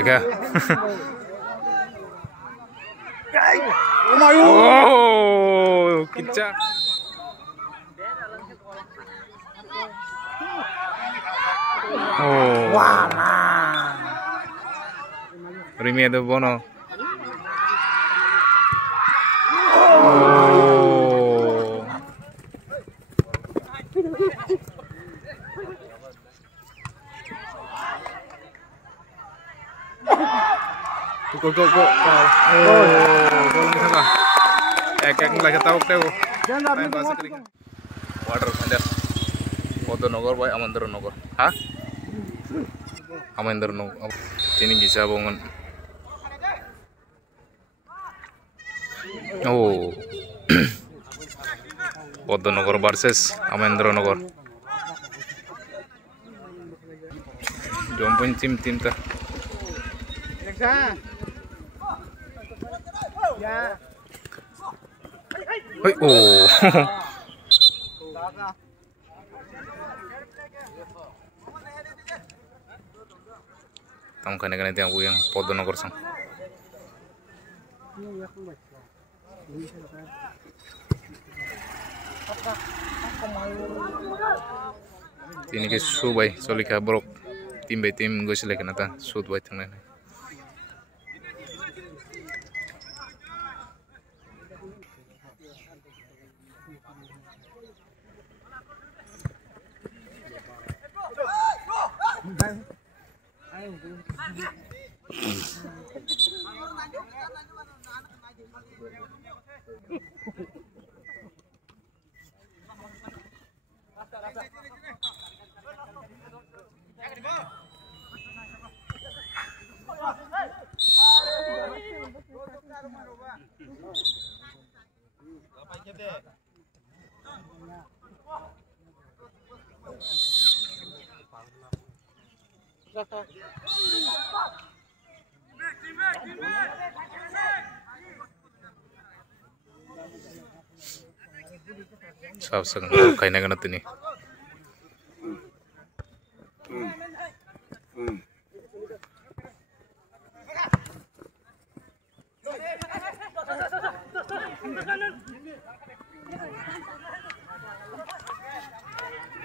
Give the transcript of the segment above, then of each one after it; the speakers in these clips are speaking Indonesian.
laika. Oh, kica. Oh, wah, Rimi itu bono. Go. Ek mulai ketawa tahu. Water sanjar. Foto nogor boy Amandro nogor. Hah? Amandro nogor. Ini bisa bangun. Oh. Foto nogor versus Amandro nogor. Jompun tim ta. Ya. Hoi, oh. Tam kane tiang yang Podo Nogor sang. Ini ke subai solika brok tim by tim gue selek nata sud by tengah. Sab sang kain yang nanti nih.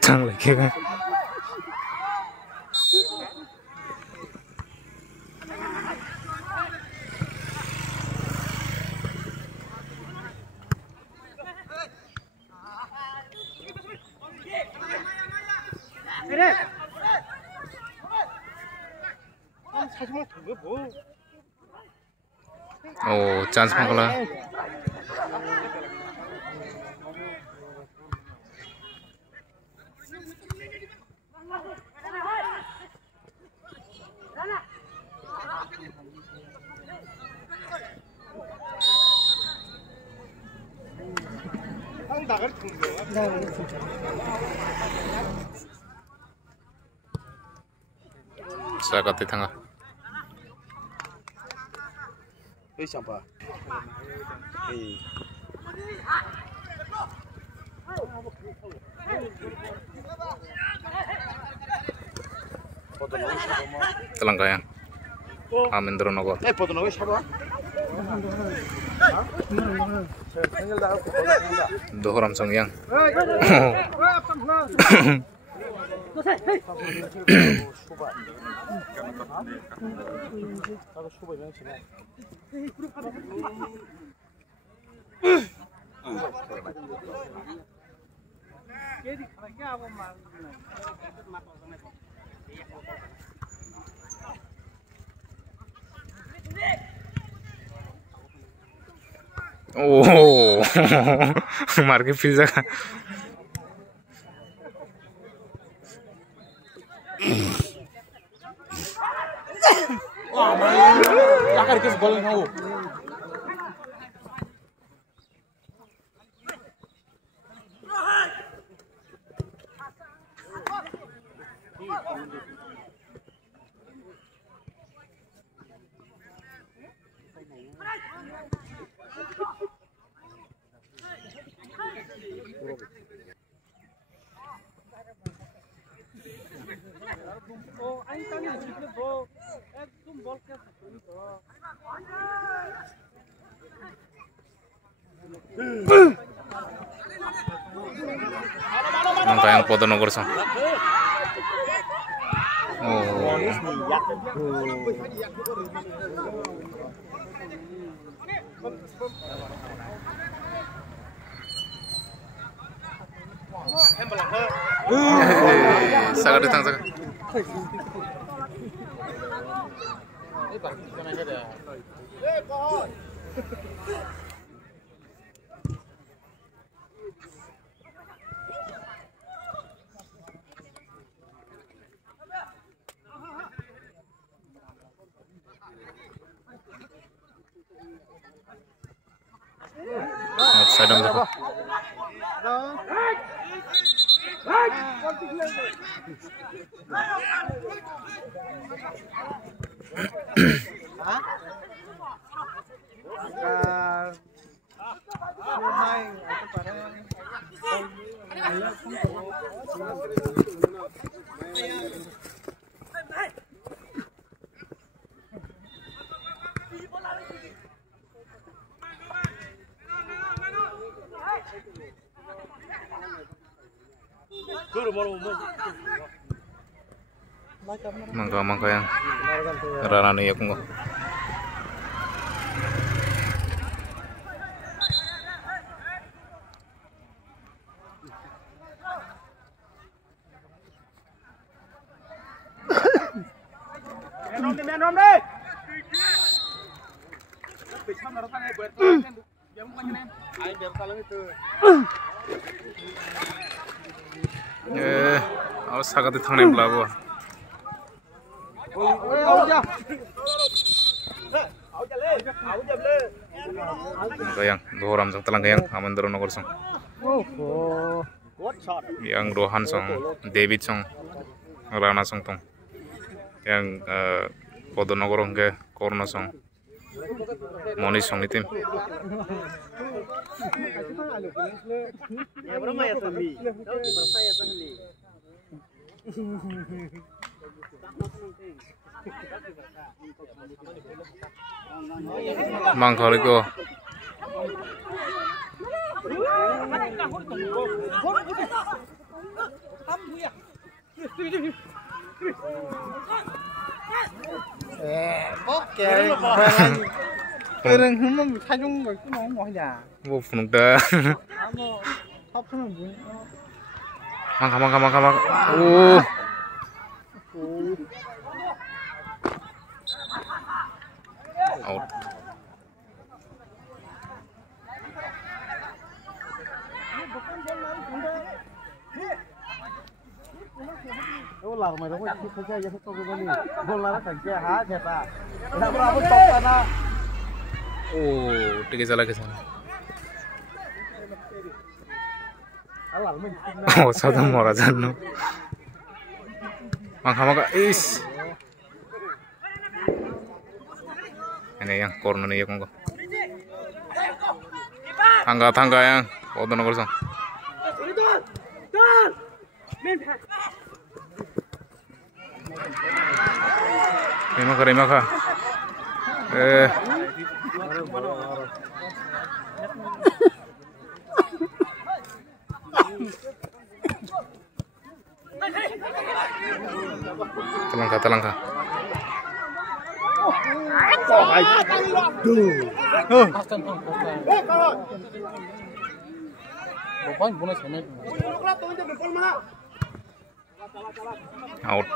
Cang lagi kan. Oh, chance mangkala. Sakati tangga. siapa? Telangkaya. Amendro Nogor. Foto Nogor siapa? Dohoram Songyang. Oh, market pizza. Akhir kes bola mau. Oh, anh tanya gitu, Bro. Mangka yang Podonogor sang. Oh. Sangat datang sangat. Offside ang dako. Mangka yang rana ya kung awas agak ditangani belabo. Gayang doram sang talang gayang aman daro nogor sang. Yang Rohan sang David sang Rana sang tong. Yang Podonogor ke Korno sang Monis sang itim. Mangkal itu. Oke. Keren humam sajung itu mau aja. Wo funuk dah. Mangka. Out. Ular mai dong itu saja ya satu kali. Ular saja ha jata. Enggak berapa top sana. Oh, tiga salah ke sana. Alar men. Oh, satu mora janu. Mangka is. Ini yang corner nih ya kongko. Tangga yang Podonogor sang. Remaka. Telangka. Out.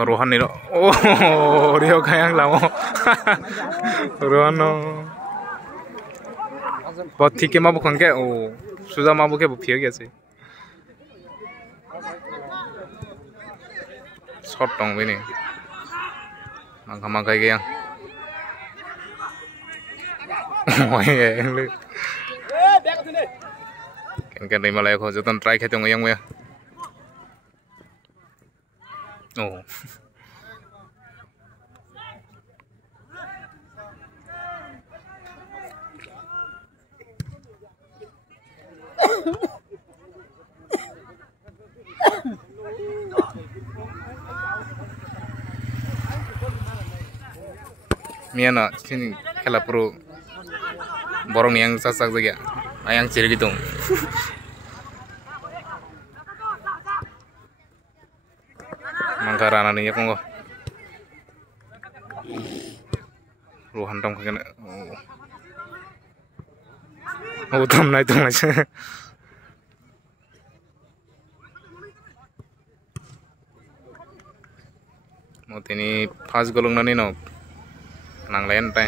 Rohan nih lo. Oh, Rio kayak lama. Rohan no. Buat tiket mabuk kan kayak, oh, sudah mabuknya bu piye sih. Shot dong ini. Mangka kayak yang. Oh iya, lu. Kan dari Malaya kau jatuh try ketemu yang ya. Oh. miana sini khela puru borong yang sasak jaga ayang ciri gitu mangkarana nih ya konggo Rohan dong kena oh tam naik tuh mas mau ini pas golong nani no nang lain tay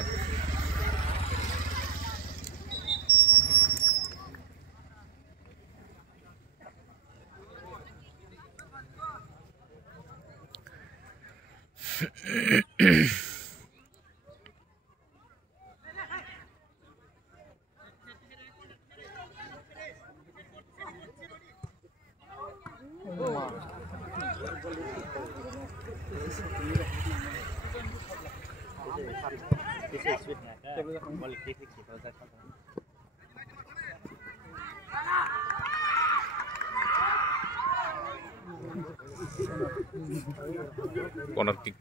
corner kick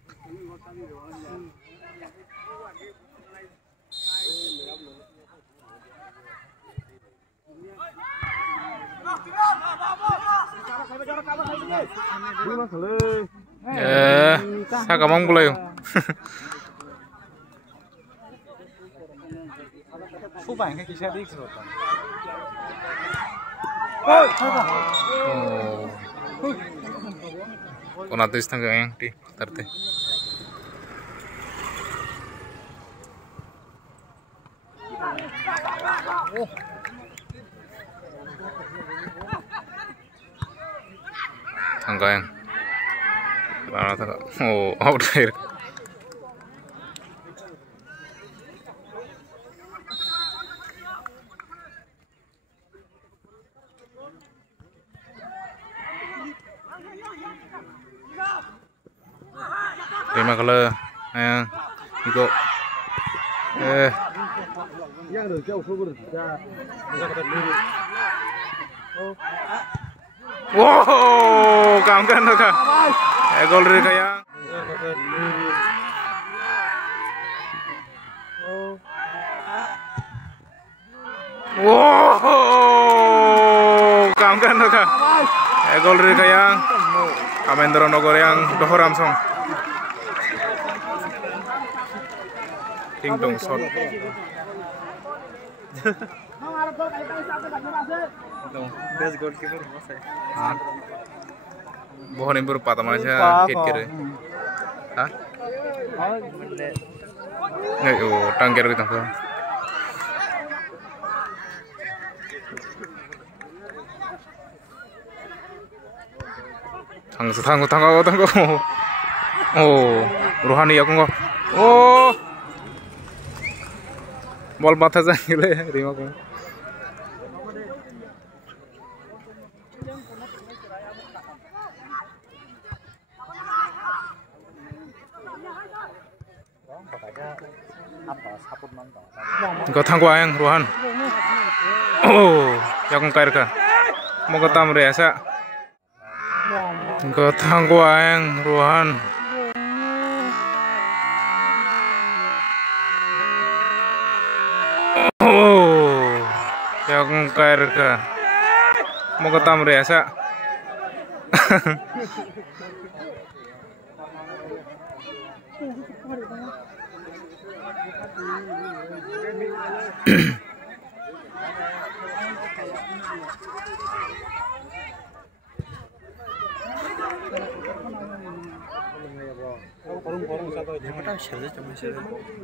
sakamang pula yo 후반 cái xe đi rồi Kona tuh setengah yang di tarte. Tangga yang mana tangga? Oh, out air. Terima kalau itu yang được châu số được ra wow kawan kan gol dari kayak wow kawan kan gol dari kayak Amendra Nogor yang dohoram song Ding dong shot. best goalkeeper masa. Bohong yang berpatah aja hit kiri. Hah? Nggak, oh tangkir gitu. Tanggo. Oh, Rohani aku nggak. Oh. Bol batah aja gila ya, Rima ko. Engkau tangguh ayang Rohan. Oh, yang kair ka. Mau ketam resa. Engkau tangguh ayang Rohan. Oh, yang kair ka. Mau ketam resa.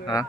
Hah?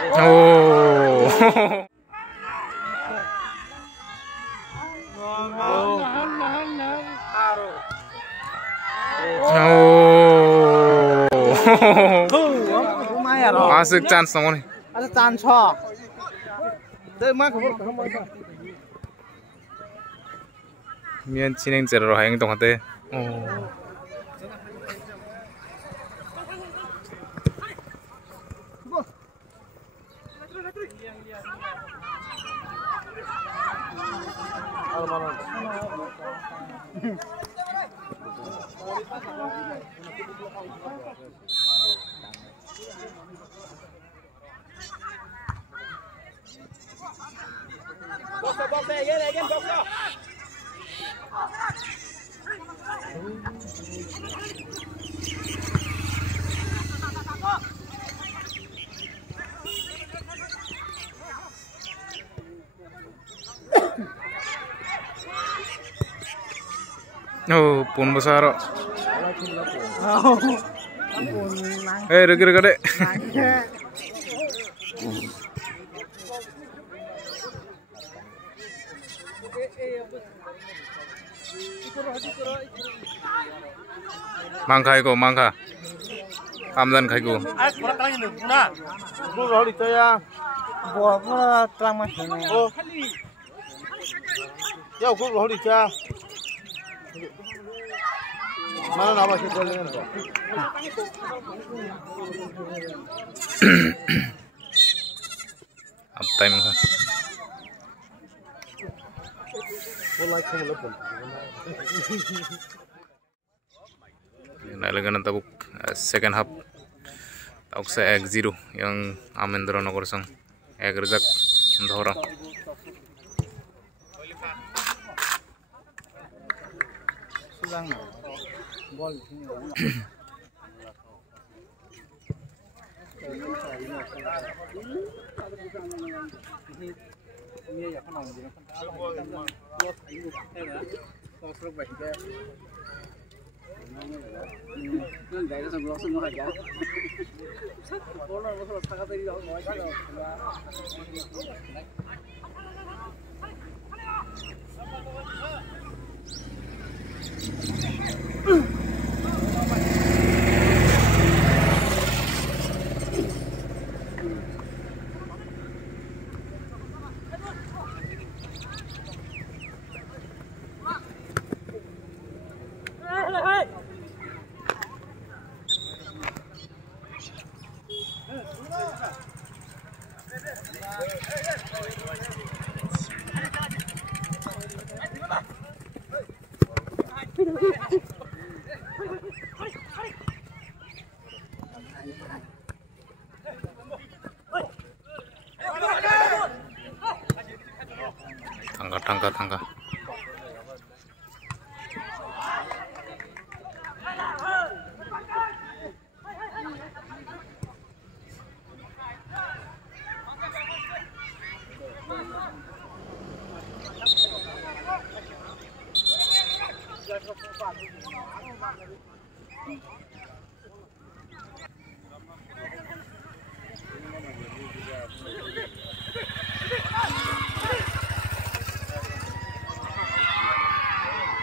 Oh. Masuk chance dong nih. Ada chance kok. Deh mah kamu. Mian 진행 제로로 행동한대. Oh, pun besar. Gede-gede. Mangga itu, mangga. Amdan kaiku. Guru holi to ya. Buah terang masih. Oh. Ya guru holi ya. Mana nama sih boleh kan? Up time kan. Nalagan tabuk second half. Tauk sa 1-0 yang Amendronogor sang 1 rejak untuk orang. Tangga.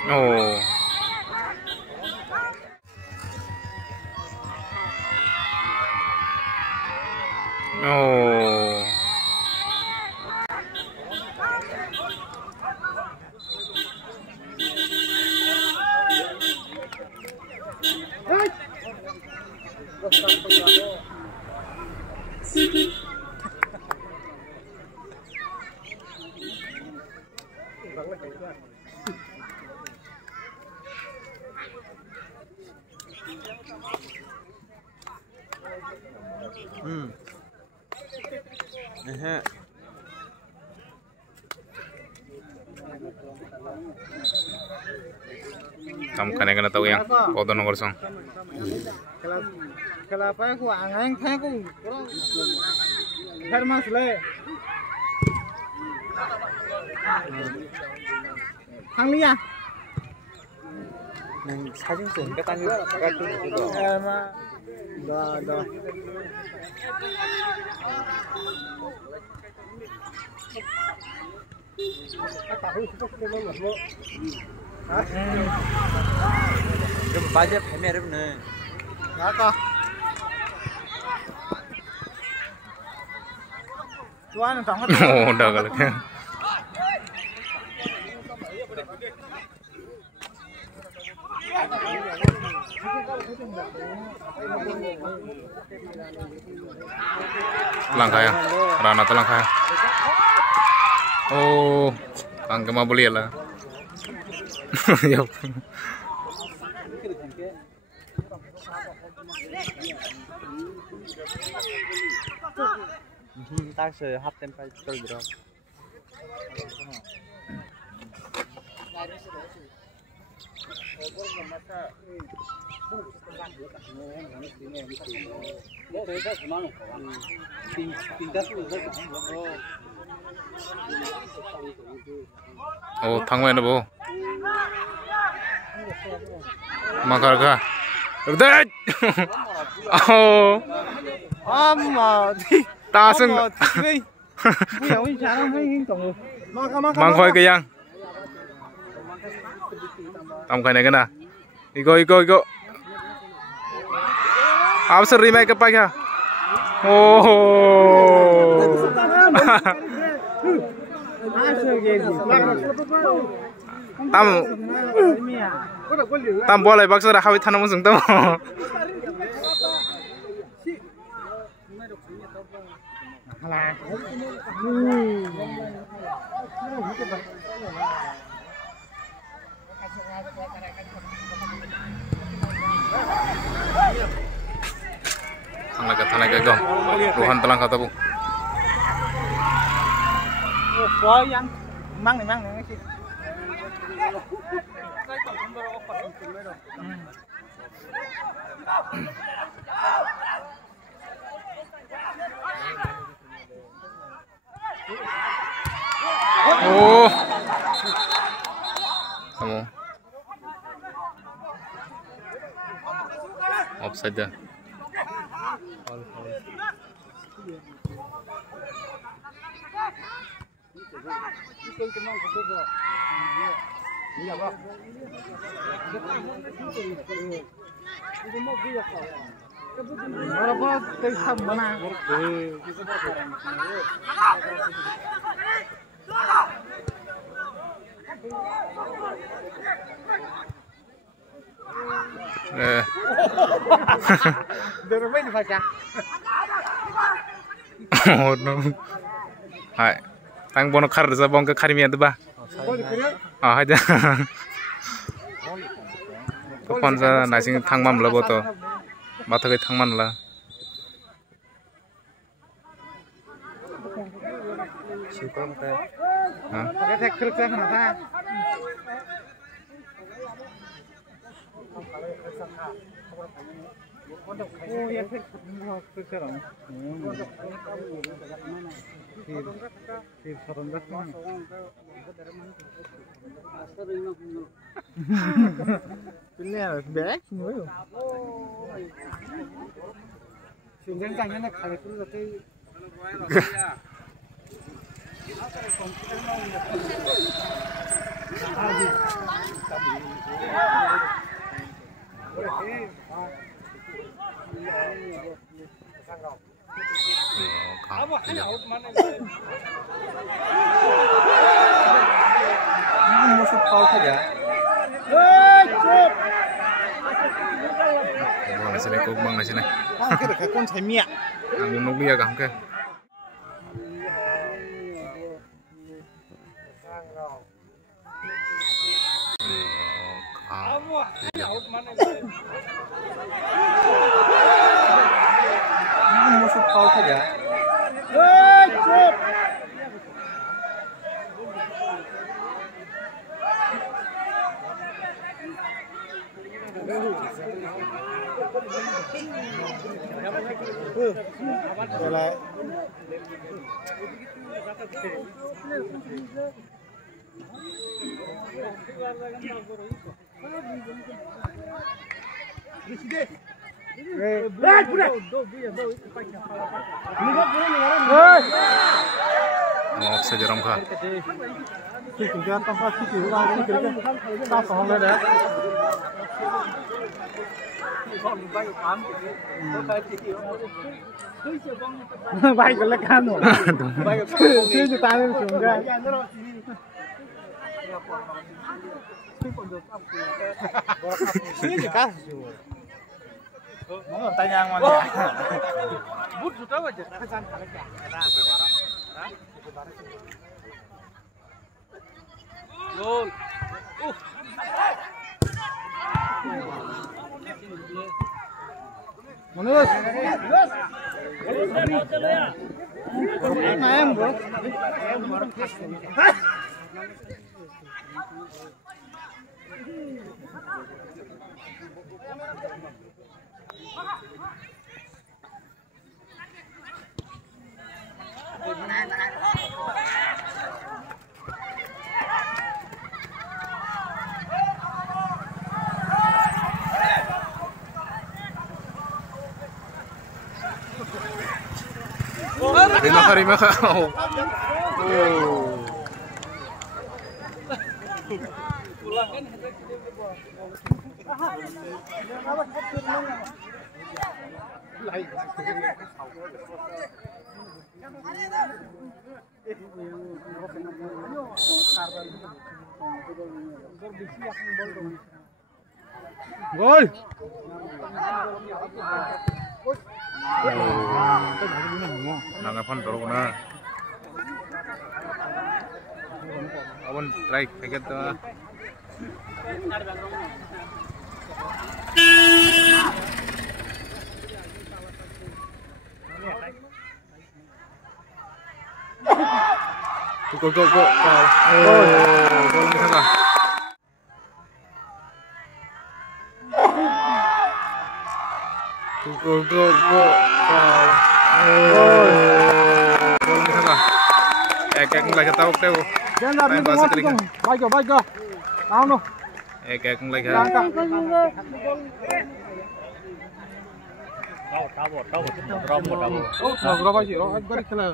Oh. Oh. Kamu kan tahu yang foto nomor song. Kenapa aku angang aku Hermas le. Hanglia. 사진 찍으니까 딴 거. Dah. Budget kami ada bener. Ngaka. Tuan tang. Oh, udah kali. Langkah ya, Rana tuh langkah. Oh, angka mah boleh lah. Ya. Tak half temperature drop. Oh, thangmen bo. Makar ka. Udah. Oh. Amma. Taseng. Mangkoi ke yang. Tamkai này cái nào? Igo. Apa seri mai kepak ya? Oh. Tam boleh bakso dah kawit tanam musim tam. Thalaga go. Rohan telang kata bu. Có yang mang này cái Oh. Kamu. Offside dah. Berapa tersam mana? Dari mana baca? Oh no. Hai. Tang bono khar sa bong ka khari mi ba. Ah aja. To panza nasing thangmam labo to. Bathagai thangman la. Syukur kita. Ha. Cái kerja kenapa? Oh ya kerja orang. Sir saranda kan. Pilih harus back nih. Sehingga kayaknya nak kali itu tapi. Musuh kau saja. Bang na sini, kok bang na sini. Kita kayak kon saya miak. Ang unog biya ka ke. Musuh kau saja. Maaf saja Ramka. Bay cái lá cam rồi. Bay cái xưa cho tay nó xuống ra. Xưa cho cá xuống. Nó tay nhang mà. Bút rút ra vậy. Cái gian khá là cả. Ra phải vào đó. Gol. Manus. Em bro. Terima kasih. Oh. Gol. Nangapan dorong na. Awan strike kaget tuh. Go. Gol bisa kah? Go. Gol bisa kah? Kayak mulai ketawa tuh. Jangan bahasa kering. Baik go. Tahu no. Kayak mulai kan. Berapa sih? Oh, balik kena.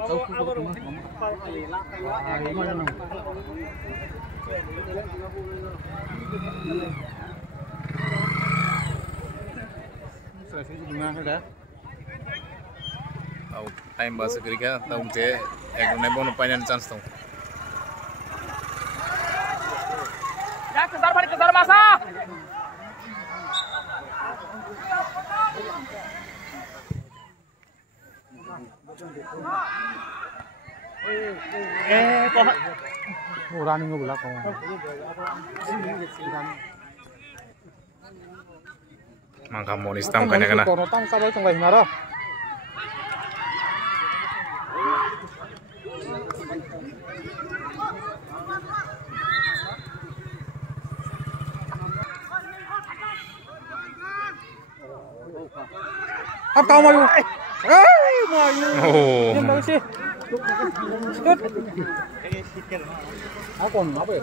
Selesai bunga sudah. Tahu time bahasa kering tahu je. Nebon panjang chance tuh. Ya, kejar masa. Oh, running ke belakang. Mangka monis tam kanya. Kono tam sabai tunggai nara. Apa kau mau? Mau. Yang bagus sih. Aku apa ya?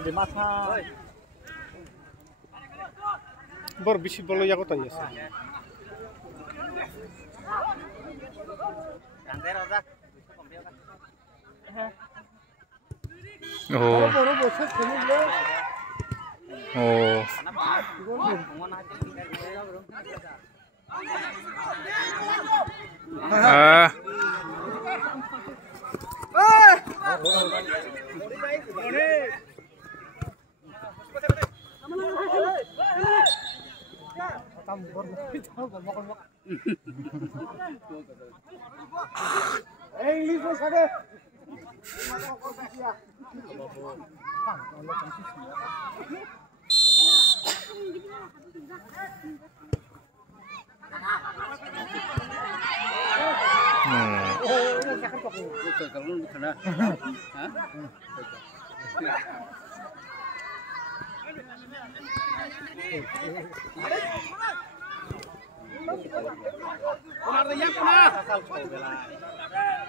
Di mata. Berbisi bolo ya kota ya. Oh. Oh.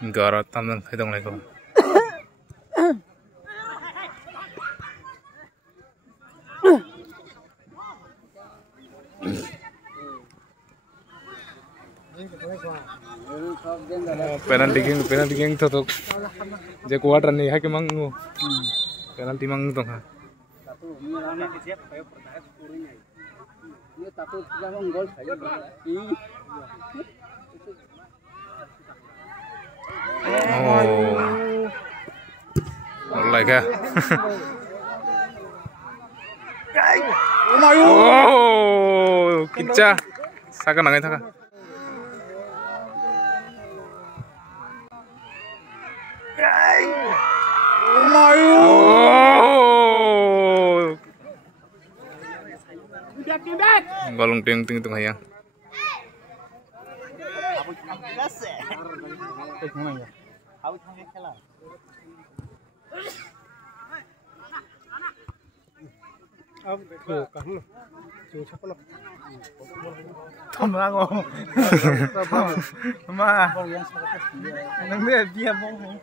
Enggak ada tangan hitung lagi. penalti king totok je kuadran ni hake mangu penalti mang tong ha oh like oh kinca saka nangai thaka golong ting ting tung hayang Tomlago. Ma. Nang dia mau hong.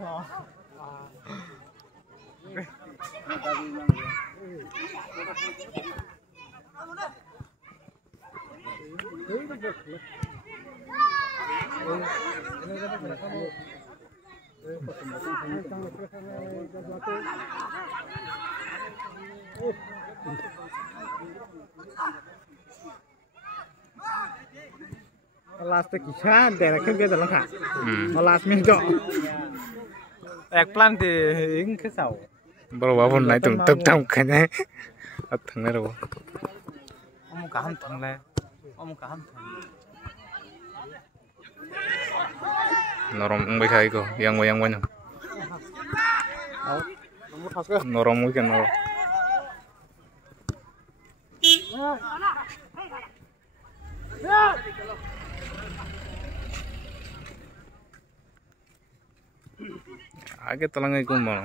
Last kisah daerah kan dia dalam kah? Last minute. Eggplant thì yến cái sầu. Bao bao hôm nay từng tập trong cái này, thằng này đâu? Ông cả thằng này, ông cả thằng. Norom mấy cái ko, yang banyak. Norom mungkin norom. Aja telangai kumbang.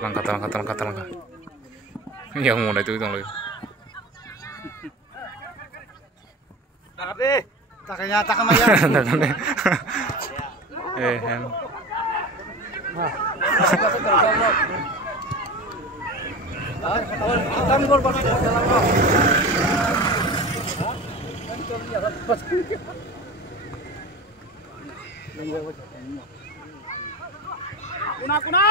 Telangka. Yang mana itu lagi? Taknya tak maya. Hem. Kuna.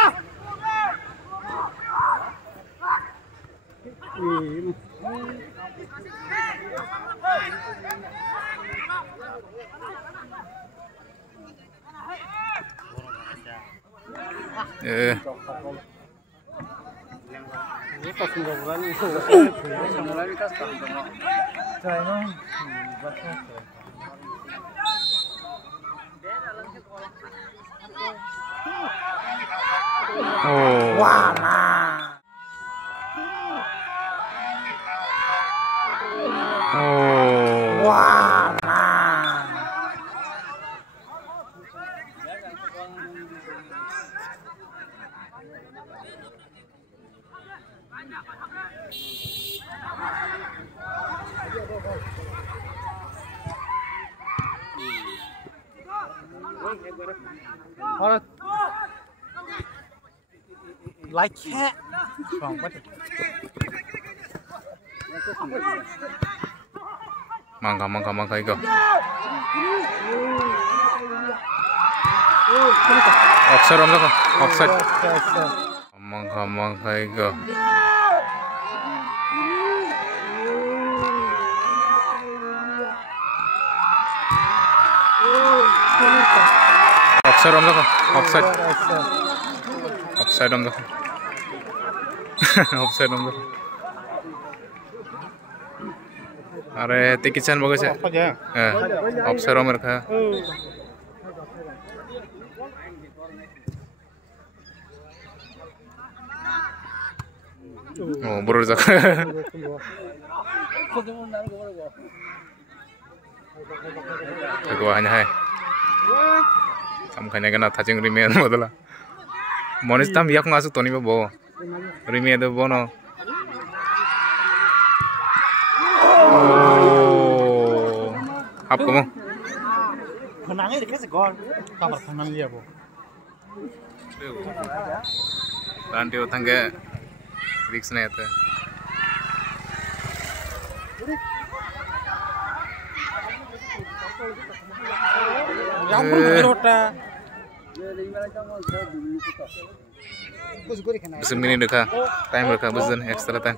Oh. Wah. Oh. Wah. Alright. Like cat. Wrong, what? Mangga igo. Offside om laka. Offside. Mangga igo. Offside om laka. Offside. Offside om laka. Offside om laka. अरे ते किचन बघा ऑब्सर्व में रखा ओ बरोबर जा hanya hai samkanya kena tajeng rime modala monis tam yak ngasuk toni bo rime do bono oh apa kamu Penangnya dikasih gol kamar penang dia bu lantai tangga riksnya itu Bisa mini dekah, time dekah besan extra time.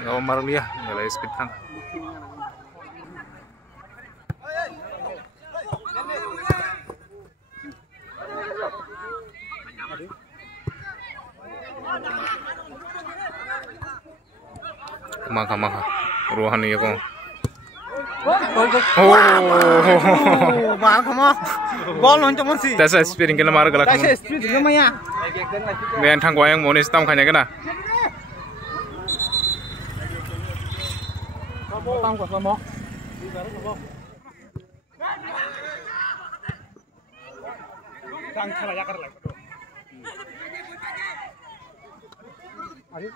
Nggak marah liah, nggak lagi speed tang. Maka ruangan ya kok. Oh, बाहर खमा बॉल हुन्छ मसी that's a speeding kena marah galak. कैसे स्पीड जो मया Main thang goyang monis tam khanya kena. tam को समो टांग खला या कर लाग अरे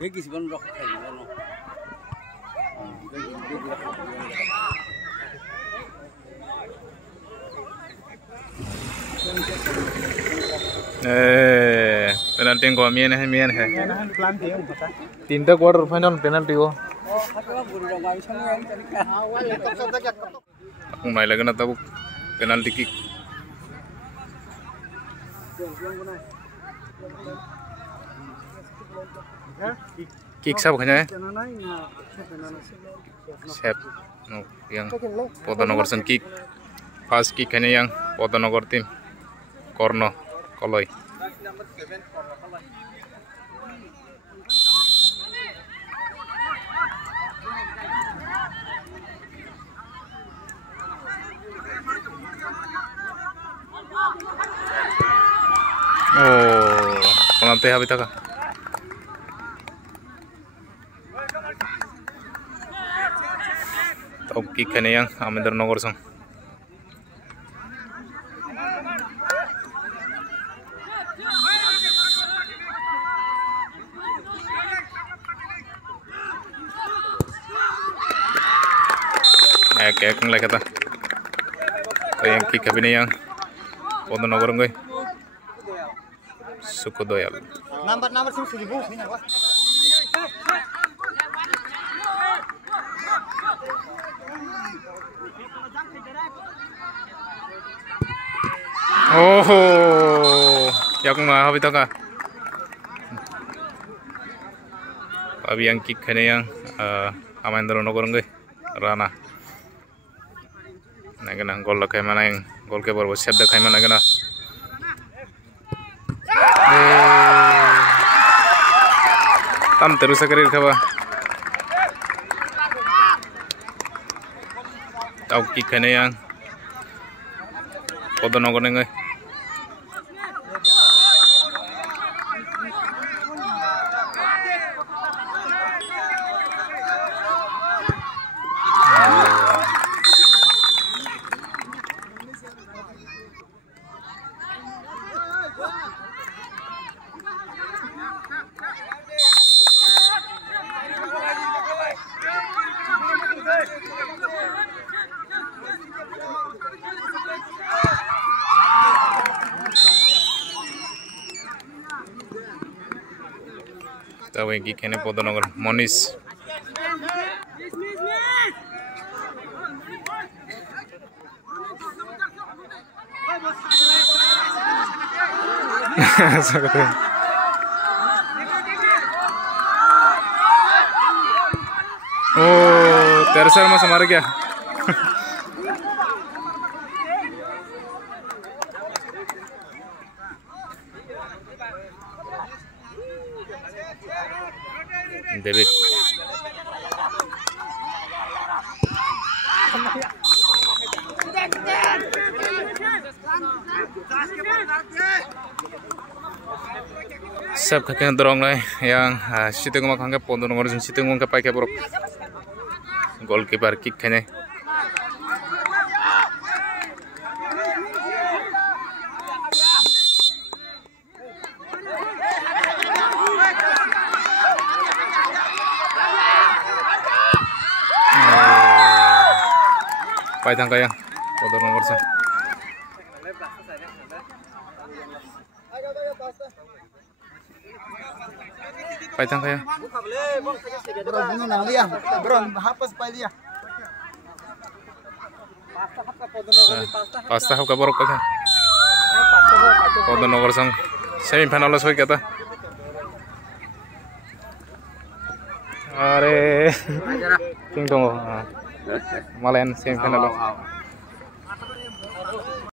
Begis ban rock kayak ngono. Penalti को मियन है प्लान दिए पता 3टा क्वार्टर फाइनल penalti को उनाय लगन तब penalti kick kick सब खanya sep yang Potonogor sen kick fast kick hanya yang Potonogor tim Korno Koloi oh penalti habis tak top kick hanya yang Amendernogor song kayak ngelak kata yang kick habis yang Potonogor nggak Sukodoyal number SIM सिबु हैन बा oh yak mah habis tak abi yang kick kene yang Amendernogor nggak Rana nagana gol lakai mana yang gol keeper siap dah kai mana nagana tam terus sekali khawa tau kick kene yang Potonogor ngai tahu yang kick kene Potonogor Monis oh terser mas mar gaya David सब kakek dorong lah yang situng mak angkat Potonogor jen situng angkat pakai borok goalkeeper kick kene Paitang kaya foto nomor song. Paitang kaya. Bro, bunyi nang liang. Bro, hapas pa dia. Pasta hap kabar kaya. Foto nomor song. Semi final soi kata. Are. Ting tunggu. Malen semi final.